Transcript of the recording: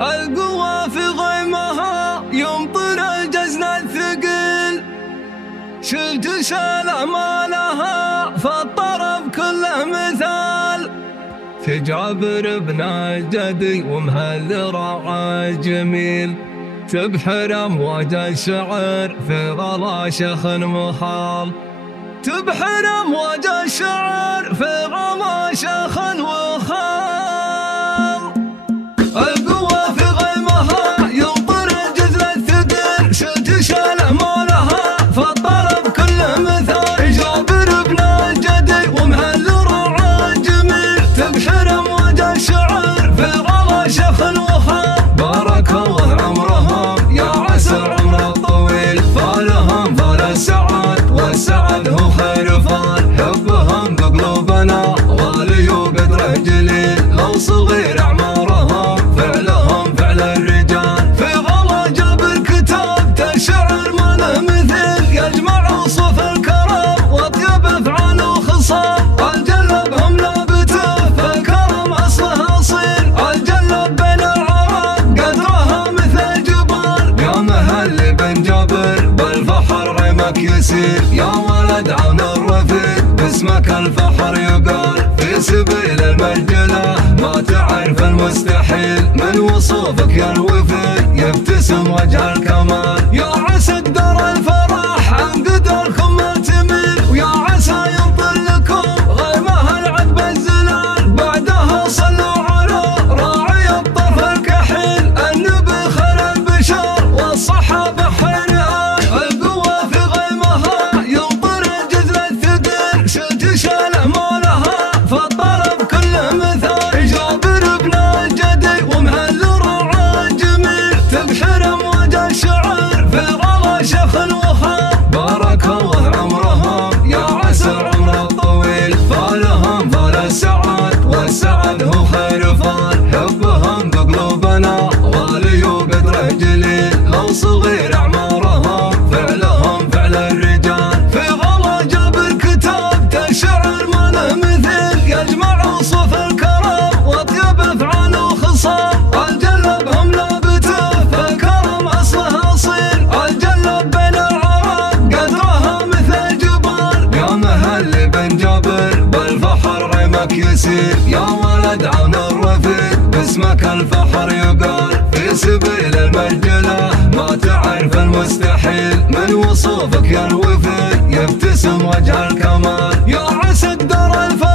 القوى في غيمها يمطر الجزن الثقيل، شلت شال مالها فالطرف كله مثال. في جابر بن الجدي ومهل راعى جميل، تبحر امواج الشعر في غلا شيخ محال. تبحر امواج الشعر في غلا شيخ وخال. القوى في غيمها يمطر الجزل الثقيل، شلت شال مالها فالطرف كله مثال. جابر بن الجدي ومهل راعى جميل، تبحر امواج الشعر في غلا شيخ وخال. بارك الله عمرهم يا عسى العمر الطويل، فالهم فال السعد والسعد هو خير فال. حبهم بقلوبنا غالي وقدره جليل، لو صغير اعمارهم فعلهم فعل الرجال. في غلا جابر كتاب الشعر ما له مثيل، يجمع وصف الكرم واطيب افعال وخصال. الجلب هم لابته فالكرم اصله اصيل، الجلب بين العرب قدرها مثل الجبال. يا مهل بن جابر بالفخر رمك يسير، يا ولد عون الرفيق باسمك الفخر يقال. في سبيل المرجله ما تعرف المستحيل، من وصوفك يا الوفي يبتسم وجه الكمال. يا عسى قدر الفرح عن قدركم ما تميل، ويا عسى ينطر لكم غيمها العذب الزلال. بعدها صلوا على راعي الطرف الكحيل، النبي خير البشر والصحابه خير آل. القوى في غيمها ينطر الجزل الثقيل، شلت شال مالها فالطرف كله مثال. جابر بن الجدي ومهل راعى جميل، تبحر امواج الشعر في غلا شيخ وخال. بارك الله عمرهم يا عسى العمر الطويل، فالهم فال السعد والسعد هو خير فال. حبهم بقلوبنا غالي وقدره جليل، لو صغير اعمارهم فعلهم فعل الرجال. في غلا جابر كتاب الشعر ما له مثيل، يجمع وصف الكرم واطيب افعال وخصال. الجلب هم لابته فالكرم اصله اصيل، الجلب بين العرب قدرها مثل الجبال. يا مهل بن جابر بالفخر رمك يسير، يا ولد عون الرفيق باسمك الفخر يقال. في سبيل المرجله ما تعرف المستحيل، من وصوفك يا الوفي يبتسم وجه الكمال. يا عسى قدر الفخر